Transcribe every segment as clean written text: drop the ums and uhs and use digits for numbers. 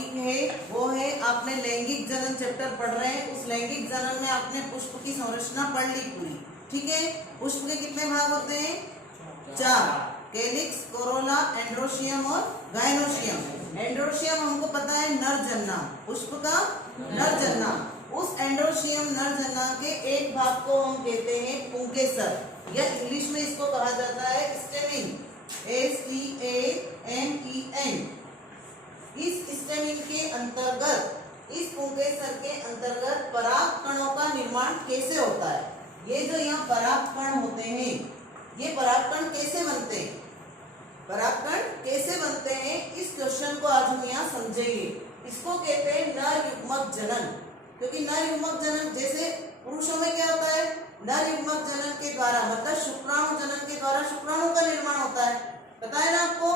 Topic है वो है आपने लैंगिक जनन चैप्टर पढ़ रहे हैं। उस लैंगिक जनन में आपने पुष्प की संरचना पढ़ ली पूरी, ठीक है। पुष्प के कितने भाग होते हैं? 4, कैलिक्स, कोरोला, एंड्रोशियम और गायनोशियम। एंड्रोशियम हमको पता है नर जनना, पुष्प का नर जनना। उस एंड्रोशियम नर जनना के एक भाग को हम कहते हैं पुंकेसर, या इंग्लिश में इसको कहा जाता है स्टेमिन, STAMEN। इस स्टेमिन के अंतर्गत, इस पुंकेसर के अंतर्गत पराग कणों का निर्माण कैसे होता है? ये जो यहाँ पराग कण होते हैं, ये पराग कण कैसे बनते हैं? परागकण कैसे बनते हैं, इस क्वेश्चन को आज हम यहाँ समझेंगे। इसको कहते हैं नर युग्मक जनन, क्योंकि नर युग्मक जनन जैसे पुरुषों में क्या होता है, नर युग्मक जनन के द्वारा मतलब शुक्राणु जनन के द्वारा शुक्राणु का निर्माण होता है। पता है ना आपको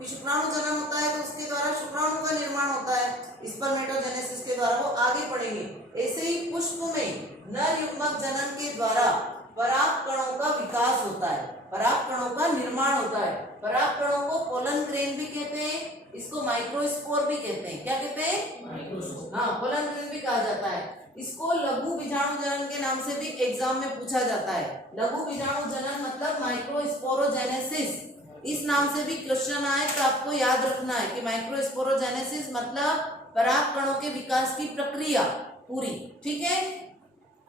कि शुक्राणु जनन होता है तो उसके द्वारा शुक्राणु का निर्माण होता है, स्पर्मेटोजेनेसिस के द्वारा, वो आगे पढ़ेंगे। ऐसे ही पुष्प में नर युग्मक जनन के द्वारा पराग कणों का विकास होता है, पराग कणों का निर्माण होता है। पराग कणों को पोलन ग्रेन भी कहते हैं, इसको माइक्रोस्पोर भी कहते हैं। क्या कहते हैं? हाँ, पोलन ग्रेन भी कहा जाता है। इसको लघु बीजाणु जनन के नाम से भी एग्जाम में पूछा जाता है। लघु बीजाणु जनन मतलब माइक्रोस्पोरोजेनेसिस, इस नाम से भी क्वेश्चन आए तो आपको याद रखना है कि माइक्रोस्पोरोजेनेसिस मतलब पराग कणों के विकास की प्रक्रिया पूरी, ठीक है।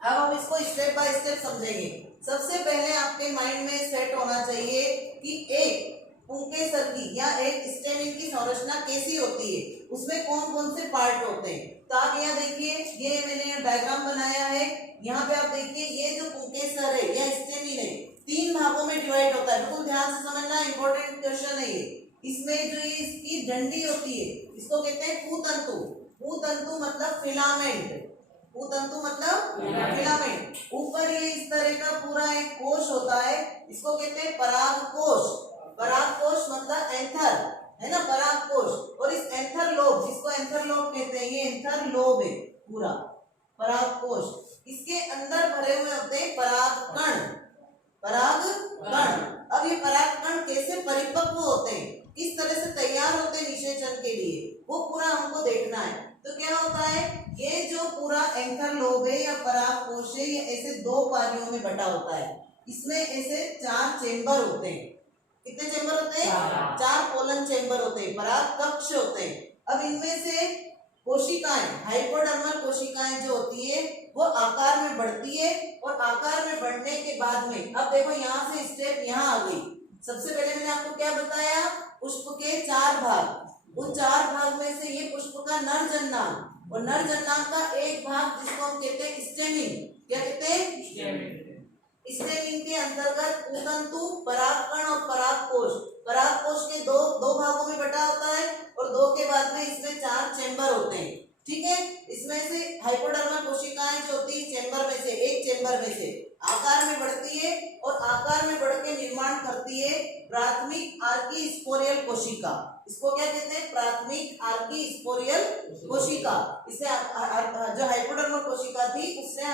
अब हम इसको स्टेप बाय स्टेप समझेंगे। सबसे पहले आपके माइंड में सेट होना चाहिए कि एक पुंकेसर की या एक स्टेमिन की संरचना कैसी होती है, उसमें कौन कौन से पार्ट होते हैं। तो आप यहाँ देखिए, ये मैंने यहाँ डायग्राम बनाया है। यहाँ पे आप देखिए, ये जो पुंकेसर है या स्टेमिन है 3 भागों में डिवाइड होता है। बिल्कुल ध्यान से समझना, इंपॉर्टेंट क्वेश्चन है ये। इसमें जो ये इसकी डंडी होती है इसको कहते हैं पूतंतु। पूतंतु मतलब फिलामेंट, पूतंतु मतलब फिलामेंट। ऊपर ये इस तरह का पूरा एक कोश होता है, इसको कहते हैं पराग कोश। पराग कोश मतलब एंथर है ना, पराग कोश। और इस एंथर लोब, जिसको एंथर लोब कहते हैं, ये एंथर लोब है पूरा पराग कोश। इसके अंदर भरे हुए होते हैं पराग कण, पराग कण। अब ये पराग कण कैसे परिपक्व होते हैं, किस तरह से तैयार होते हैं निषेचन के लिए, वो पूरा हमको देखना है। तो क्या होता है, ये जो पूरा एंथर लोब है या पराग कोश है, ये ऐसे 2 पालियों में बटा होता है। इसमें ऐसे 4 चेंबर होते हैं। कितने चेंबर होते हैं? 4 पोलन चेंबर होते हैं, पराग कक्ष होते हैं। अब इनमें से कोशिकाएं, हाइपोडर्मल कोशिकाएं जो होती है वो आकार में बढ़ती है, और आकार में बढ़ने के बाद में, अब देखो यहाँ से स्टेप यहाँ आ गई। सबसे पहले मैंने आपको क्या बताया, पुष्प के 4 भाग, उन 4 भाग में से ये पुष्प का नर जननांग, और नर जननांग का एक भाग जिसको हम कहते हैं स्टेमिन। क्या कहते हैं? स्टेमिन के अंतर्गत पूतंतु, परागकण और परागकोश। परागकोश के दो भागों में बटा होता है, और 2 के बाद में इसमें 4 चेंबर होते हैं, ठीक है। इसमें से हाइपोडर्मल कोशिकाएं जो होती है चेंबर में से, एक चेंबर में से आकार में बढ़ती है, और आकार में बढ़ के निर्माण करती है प्राथमिक आर्की स्पोरियल कोशिका। इसको क्या कहते हैं? प्राथमिक आर्की स्पोरियल कोशिका। इसे जो हाइपोडर्मल कोशिका थी उसने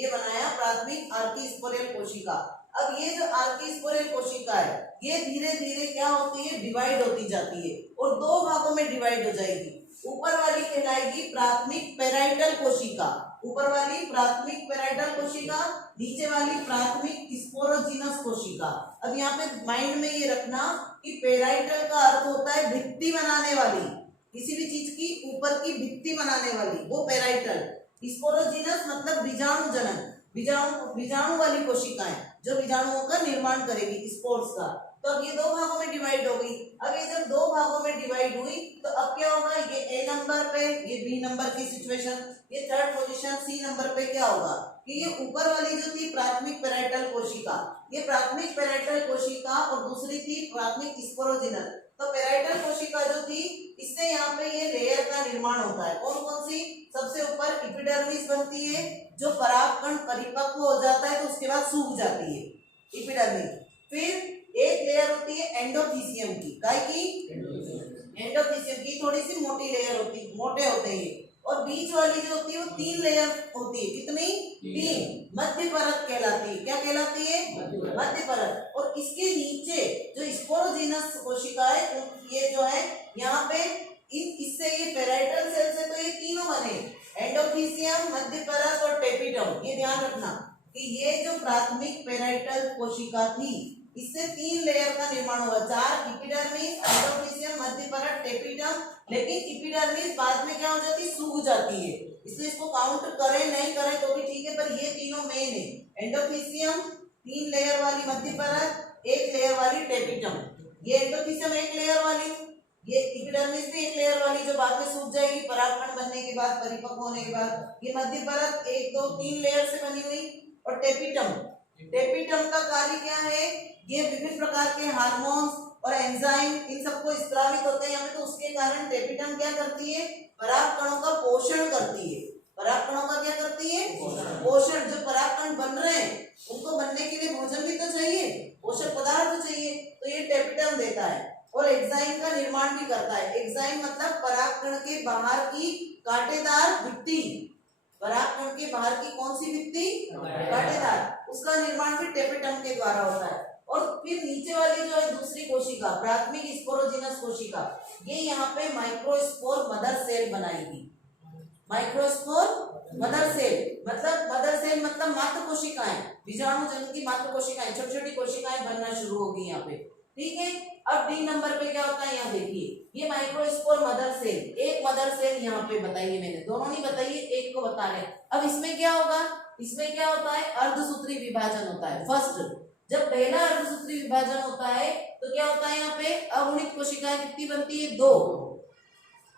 ये बनाया प्राथमिक आर्की स्पोरियल कोशिका। अब ये जो आर्की स्पोरियल कोशिका है, ये धीरे धीरे क्या होती है, डिवाइड होती जाती है, और 2 भागों में डिवाइड हो जाएगी। ऊपर वाली कहलाएगी प्राथमिक पेराइटल कोशिका, ऊपर वाली प्राथमिक पेराइटल कोशिका, नीचे वाली प्राथमिक स्पोरोजिनस कोशिका। अब यहाँ पे माइंड में ये रखना कि पेराइटल का अर्थ होता है भित्ति बनाने वाली, किसी भी चीज की ऊपर की भित्ति बनाने वाली, वो पेराइटल। स्पोरोजिनस मतलब बीजाणु जनन, बीजाणु वाली कोशिकाएं जो बीजाणुओं का निर्माण करेगी, स्पोर्स का। तो अब ये 2 भागों में डिवाइड हो गई। अब ये जब 2 भागों में डिवाइड हुई तो अब क्या होगा, ये A नंबर पे, ये B नंबर की सिचुएशन, ये 3rd पोजीशन C नंबर पे क्या होगा कि ये ऊपर वाली जो थी प्राथमिक पेराइटल कोशिका, ये प्राथमिक पेराइटल कोशिका, और दूसरी थी प्राथमिक स्पोरोजिनस। तो पेराइटल कोशिका जो थी, इससे यहाँ पे ये लेयर का निर्माण होता है। कौन कौन सी? सबसे ऊपर एपिडर्मिस बनती है, जो परागकण परिपक्व हो जाता है तो उसके बाद सूख जाती है, एपिडर्मिस। फिर एक लेयर होती है एंडोथीसियम की, काय की? एंडोथीसियम की थोड़ी सी मोटी लेयर होती है, मोटे होते हैं। और बीच वाली जो होती है वो 3 लेयर होती है। कितनी? 3। मध्य परत कहलाती है। क्या कहलाती है? मध्य परत। और इसके नीचे जो स्पोरोजिनस कोशिका है, ये जो है यहाँ पे इससे ये पेराइटल से कोशिका थी। इससे 3 लेयर का निर्माण हुआ, 4 इपिडर्मिस, एंडोथेलियम, मध्य परत, टेपिटम। लेकिन इपिडर्मिस बाद में क्या हो जाती है, सूख जाती है, इसलिए इसको काउंट करें नहीं करें तो भी ठीक है, पर ये तीनों मेन है। एंडोथेलियम 3 लेयर वाली मध्य परत, 1 लेयर वाली टेपिटम। ये एंडोथेलियम 1 लेयर वाली, ये इपिडर्मिस भी 1 लेयर वाली जो बाद में सूख जाएगी परागकण बनने के बाद, परिपक्व होने के बाद। ये मध्य परत 1 2 3 लेयर से बनी हुई। और टेपिटम, टेपिटम का कार्य क्या है, ये विभिन्न प्रकार के हार्मोन्स और एंजाइम इन सबको स्त्रावित होते हैं यहाँ पे, तो उसके कारण टेपिटम क्या करती है, परागकणों का पोषण करती है। परागकणों का क्या करती है, पोषण। जो परागकण बन रहे हैं उनको बनने के लिए भोजन भी तो चाहिए, पोषक पदार्थ चाहिए, तो ये टेपिटम देता है। और एंजाइम का निर्माण भी करता है। एंजाइम मतलब परागकण के बाहर की कांटेदार भित्ति, परागकण के बाहर की कौन सी भित्ति, कांटेदार, उसका निर्माण भी टेपिटम के द्वारा होता है। और फिर नीचे वाली जो है दूसरी कोशिका, प्राथमिक स्पोरोजिनस कोशिका, ये यहाँ पे माइक्रोस्पोर मदर सेल बनाएगी। माइक्रोस्पोर मदर सेल मतलब मात्र कोशिकाएं, बीजाणु जन्म की मात्र कोशिकाएं, छोटी छोटी कोशिकाएं बनना शुरू होगी यहाँ पे, ठीक है। अब डी नंबर पे क्या होता है, यहाँ देखिए, ये माइक्रोस्पोर मदर सेल, एक मदर सेल यहाँ पे बताइए, मैंने दोनों नहीं बताइए, एक को बता रहे। अब इसमें क्या होगा, इसमें क्या होता है, अर्धसूत्री विभाजन होता है। फर्स्ट, जब पहला अर्धसूत्री विभाजन होता है तो क्या होता है, यहाँ पे अगुणित कोशिकाएं कितनी बनती है, 2।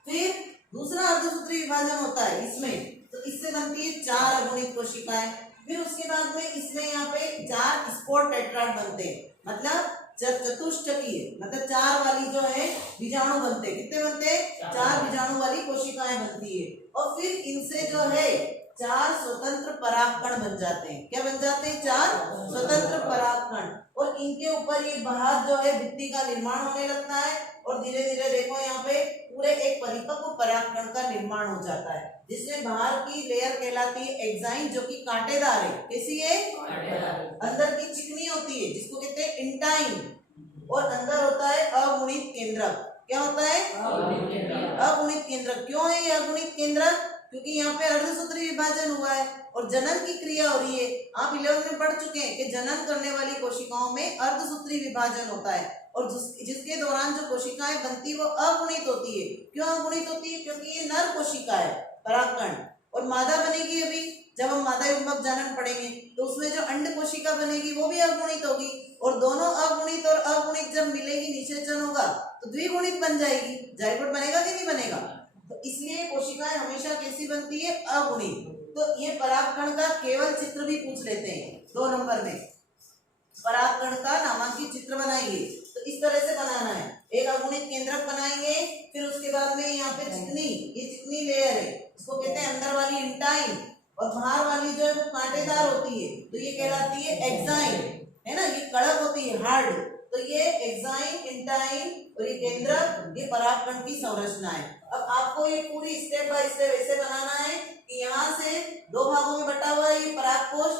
फिर दूसरा अर्धसूत्री विभाजन होता है इसमें, तो इससे बनती है 4 अगुणित कोशिकाएं। फिर उसके बाद में इसमें यहाँ पे 4 स्पोर टेट्राड बनते हैं, मतलब चतुष्टकीय, मतलब 4 वाली जो है बीजाणु बनते, कितने बनते हैं, 4 बीजाणु वाली कोशिकाएं बनती है। और फिर इनसे जो है 4 स्वतंत्र परागकण बन जाते हैं। क्या बन जाते हैं, 4 स्वतंत्र परागकण। और इनके ऊपर ये बाहर जो है भित्ति का निर्माण होने लगता है, और धीरे धीरे देखो यहाँ पे पूरे एक परिपक्व परागकण का निर्माण हो जाता है, जिसमें बाहर की लेयर कहलाती है एक्साइन, जो कि कांटेदार है। कैसी है, अंदर की चिकनी होती है, जिसको कहते हैं इंटाइन। और अंदर होता है अगुणित केंद्रक। क्या होता है, अगुणित केंद्रक। क्यों है ये अगुणित केंद्रक, क्योंकि यहाँ पे अर्धसूत्री विभाजन हुआ है और जनन की क्रिया हो रही है। आप 11th में पढ़ चुके हैं कि जनन करने वाली कोशिकाओं में अर्धसूत्री विभाजन होता है, और जिसके दौरान जो कोशिकाएं बनती है वो अगुणित होती है। क्यों अगुणित होती है, क्योंकि ये नर कोशिका है परागकण, और मादा बनेगी अभी जब हम मादा युग्मक जनन पढ़ेंगे, तो उसमें जो अंड कोशिका बनेगी वो भी अगुणित होगी, और दोनों अगुणित और अगुणित जब मिलेगी, निषेचन होगा तो द्विगुणित बन जाएगी। जाइगोट बनेगा कि नहीं बनेगा, तो इसलिए कोशिकाएं हमेशा कैसी बनती है, अगुणित। तो ये परागकण का केवल चित्र भी पूछ लेते हैं 2 नंबर में, परागकण का नामांकित चित्र बनाएंगे, तो इस तरह से बनाना है। एक अगुणित केंद्रक बनाएंगे, फिर उसके बाद में यहाँ पे चिकनी, ये चिकनी लेयर है, इसको कहते हैं अंदर वाली इंटाइन, और बाहर वाली जो है वो कांटेदार होती है, तो ये कहलाती है एक्साइन, है ना, ये कड़क होती है, हार्ड। तो ये एक्साइन, इंटाइन और ये केंद्रक, ये परागकण की संरचना है। अब आपको ये पूरी स्टेप बाय स्टेप ऐसे बनाना है कि यहाँ से 2 भागों में बटा हुआ है ये परागकोश,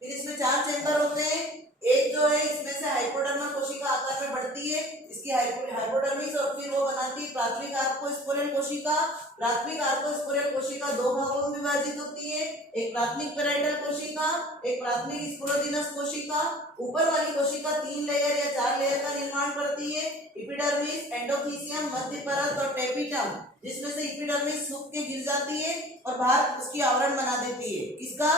फिर इसमें 4 चैम्बर होते हैं। एक जो है इसमें से हाइपोडर्मल कोशिका आकार में बढ़ती है, इसकी हाइपोडर्मिस, और फिर वो बनाती है प्राथमिक आर्कोस्पोरियल कोशिका। प्राथमिक आर्कोस्पोरियल कोशिका 2 भागों में विभाजित होती है, एक प्राथमिक पेराइडल कोशिका, एक प्राथमिक स्पोरोजिनस कोशिका। ऊपर वाली कोशिका 3 लेयर या 4 लेयर का निर्माण करती है, इपिडर्मिस, एंडोथीसियम, मध्य परत और टेपिटम, जिसमें से इपिडर्मिस सूख के गिर जाती है और बाहर उसकी आवरण बना देती है, किसका,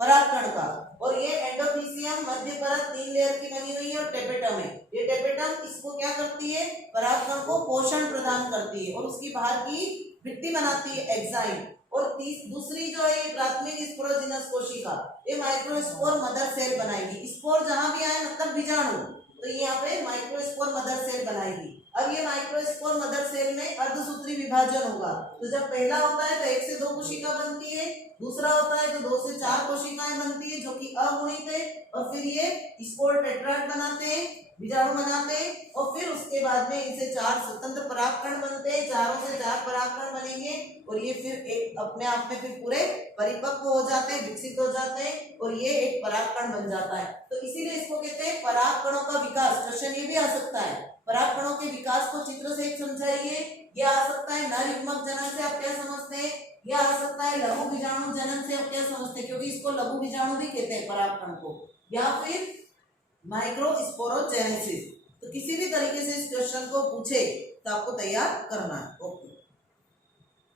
परागकण का। और ये एंडोथीसियम, मध्य परत 3 लेयर की बनी हुई है, और टेपेटम है। ये टेपेटम इसको क्या करती है, परागकण को पोषण प्रदान करती है और उसकी बाहर की भित्ति बनाती है, एक्साइन। और दूसरी जो है प्राथमिक स्पोरोजिनस कोशिका, ये माइक्रोस्पोर मदर सेल बनाएगी। स्पोर जहां भी आए मतलब बीजाणु, तो यहाँ पे माइक्रोस्पोर मदर सेल बनाएगी। अब ये माइक्रोस्पोर मदर सेल में अर्धसूत्री विभाजन होगा, तो जब पहला होता है तो 1 से 2 कोशिका बनती है, दूसरा होता है तो 2 से 4 कोशिकाएं बनती है, जो कि अगुणित है, और फिर ये स्पोर टेट्राड बनाते हैं, बीजाणु बनाते हैं, और फिर उसके बाद में इनसे 4 स्वतंत्र परागकण बनते हैं, 4 से 4 परागकण बनेंगे, और ये फिर एक अपने आप में फिर पूरे परिपक्व हो जाते हैं, विकसित हो जाते हैं, और ये एक परागकण बन जाता है। तो इसीलिए इसको कहते हैं परागकणों का विकास। क्वेश्चन ये भी आ सकता है, परागकणों के विकास को चित्र से समझाइए। ये आ सकता है नर युग्मक जनन से, आप क्या समझते हैं, यह आ सकता है लघु बीजाणु जनन से, आप क्या समझते हैं, क्योंकि इसको लघु बीजाणु भी कहते हैं परागकण को, या फिर माइक्रोस्पोरोजेनेसिस। तो किसी भी तरीके से इस क्वेश्चन को पूछे तो आपको तैयार करना है। ओके।